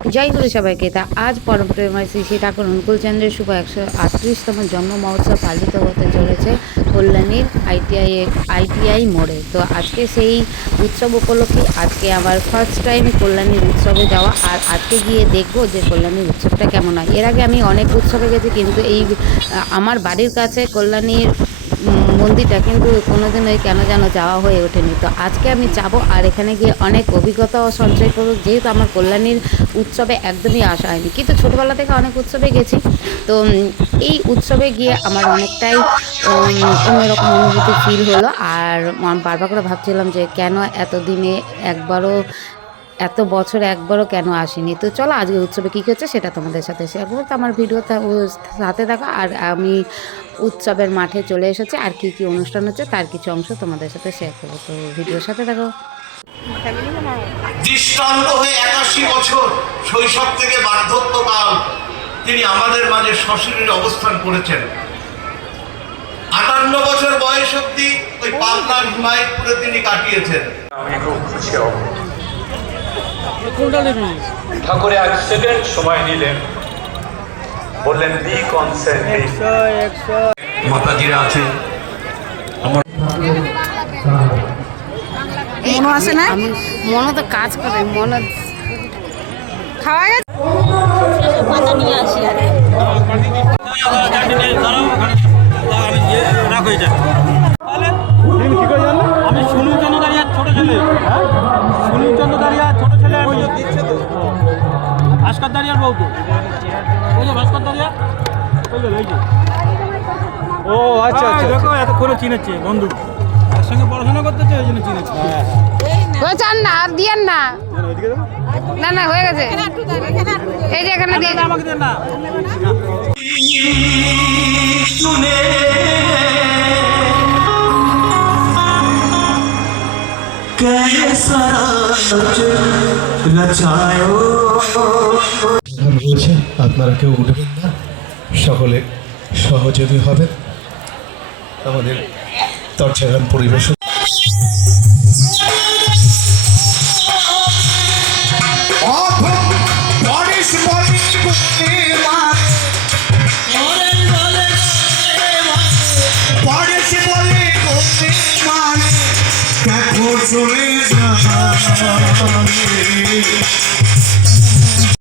জয় গুরু সবাইকে। তা আজ পরম প্রেমায় শ্রী শ্রী ঠাকুর অনুকূলচন্দ্রের শুভ 138তম জন্ম মহোৎসব পালিত হতে চলেছে কল্যাণীর আইটিআই মোড়ে। তো আজকে সেই উৎসব উপলক্ষে আজকে আমার ফার্স্ট টাইম কল্যাণীর উৎসবে যাওয়া, আর আজকে গিয়ে দেখবো যে কল্যাণীর উৎসবটা কেমন হয়। এর আগে আমি অনেক উৎসবে গেছি, কিন্তু এই আমার বাড়ির কাছে কল্যাণীর মন্দিরটা কিন্তু কোনোদিন ওই কেন যেন যাওয়া হয়ে ওঠেনি। তো আজকে আমি যাব, আর এখানে গিয়ে অনেক অভিজ্ঞতাও সঞ্চয় করব, যেহেতু আমার কল্যাণীর উৎসবে একদমই আসা হয়নি, কিন্তু ছোটোবেলা থেকে অনেক উৎসবে গেছি। তো এই উৎসবে গিয়ে আমার অনেকটাই অন্যরকম অনুভূতি ফিল হলো। আর বারবার করে ভাবছিলাম যে কেন এতদিনে একবারও, এত বছর একবারও কেন আসেনি। তো চলো আজকে উৎসবে কী হচ্ছে সেটা তোমাদের সাথে শেয়ার করবো। তো আমার ভিডিও সাথে থাকা, আর আমি উৎসবের মাঠে চলে এসেছি, আর কি কি অনুষ্ঠান হচ্ছে তার কিছু অংশ তোমাদের সাথে শেয়ার করবো। তো ভিডিওর সাথে থাকো। দৃষ্টান্ত হয়ে 81 বছর শৈশব থেকে বার্ধক্যকাল তিনি আমাদের মাঝে সশরীরে অবস্থান করেছেন। 58 বছর বয়স অব্দি ওই পাবনার হিমায়তপুরে তিনি কাটিয়েছেন। আমি খুব খুশি হব। ঠাকুরে এক সেকেন্ড সময় নিলেন, বললেন বি কনসেন্ট্রেট। মাতাজিরা আছেন, আমার মনে আসে না, আমি মনে তো কাজ করে মনে খাওয়া গেছে পাতা নিয়ে আসি। আরে আমি সুনীল চন্দ্র দাঁড়িয়ে ছোট ছেলে, সুনীল চন্দ্র দাঁড়িয়ে ছোট ছেলে, দিচ্ছে তো ভাস্কর দাঁড়িয়ার বউ তো, ওই যে ভাস্কর দাঁড়িয়া, ওই যে ও আচ্ছা আচ্ছা, দেখো এত করে চিনেছে বন্ধু, একসঙ্গে পড়াশোনা করতেছে, ওই জন্য চিনেছে। হ্যাঁ চান না আর দিয়েন না, না না হয়ে গেছে, এই যে এখানে দিয়ে আমাকে দেন না। রয়েছে, আপনারা কেউ উঠবেন না, সকলে সহযোগী হবেন আমাদের তর্চা গান পরিবেশন।